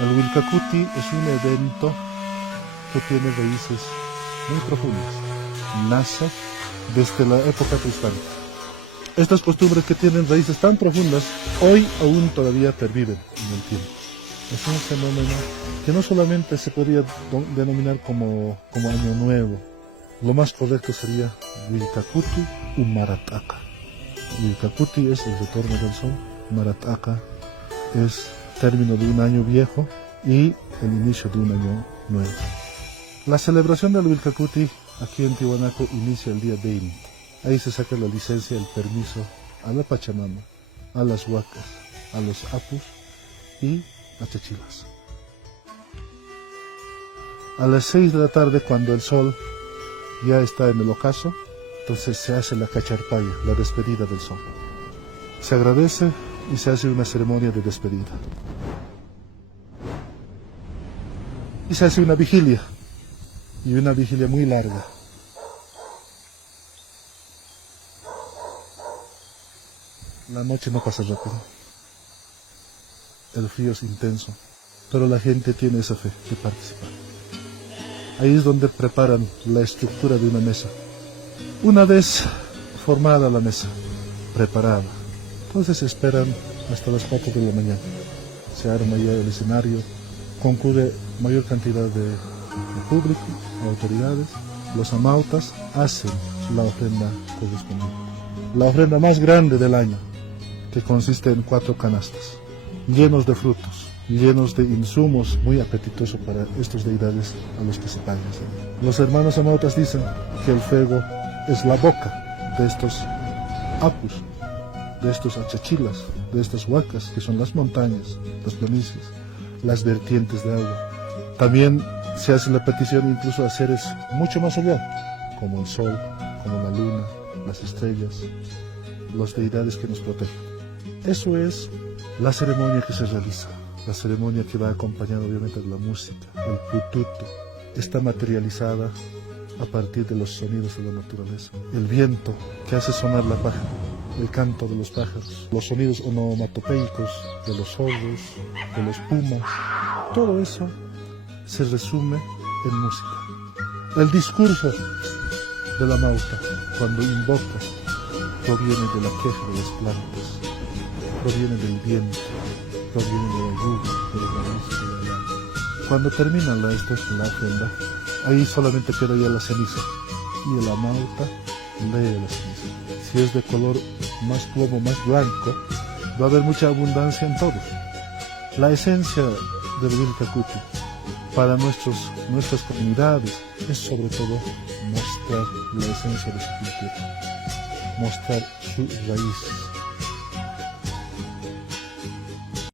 El Willkacuti es un evento que tiene raíces muy profundas. Nace desde la época prehispánica. Estas costumbres que tienen raíces tan profundas, hoy aún todavía perviven en el tiempo. Es un fenómeno que no solamente se podría denominar como Año Nuevo. Lo más correcto sería Willkacuti u Marataka. Willkacuti es el retorno del sol, Marataka es término de un año viejo y el inicio de un año nuevo. La celebración del Willkacuti aquí en Tiwanaku inicia el día 20. Ahí se saca la licencia, el permiso a la Pachamama, a las huacas, a los apus y a chachilas. A las 6 de la tarde, cuando el sol ya está en el ocaso, entonces se hace la cacharpaya, la despedida del sol. Se agradece y se hace una ceremonia de despedida. Y se hace una vigilia, y una vigilia muy larga. La noche no pasa rápido. El frío es intenso, pero la gente tiene esa fe de participar. Ahí es donde preparan la estructura de una mesa. Una vez formada la mesa, preparada, entonces esperan hasta las 4 de la mañana. Se arma ya el escenario, concurre mayor cantidad de público, autoridades. Los amautas hacen la ofrenda correspondiente. La ofrenda más grande del año, que consiste en 4 canastas, llenos de frutos, llenos de insumos muy apetitosos para estas deidades a los que se pagan. Los hermanos amautas dicen que el fuego es la boca de estos apus, de estos achachilas, de estas huacas, que son las montañas, las planicies, las vertientes de agua. También se hace la petición incluso a seres mucho más allá, como el sol, como la luna, las estrellas, las deidades que nos protegen. Eso es la ceremonia que se realiza, la ceremonia que va acompañada obviamente de la música. El pututo está materializada a partir de los sonidos de la naturaleza. El viento que hace sonar la paja, el canto de los pájaros, los sonidos onomatopeicos de los zorros, de los pumas, todo eso se resume en música. El discurso de la mauta, cuando invoca, proviene de la queja de las plantas, proviene del viento, proviene de la lluvia, de la música, de la llama. Cuando termina la ofrenda, ahí solamente queda ya la ceniza, y el amauta lee la ceniza. Si es de color más plomo, más blanco, va a haber mucha abundancia en todo. La esencia del Willkacuti para nuestras comunidades es sobre todo mostrar la esencia de su cultura, mostrar sus raíces.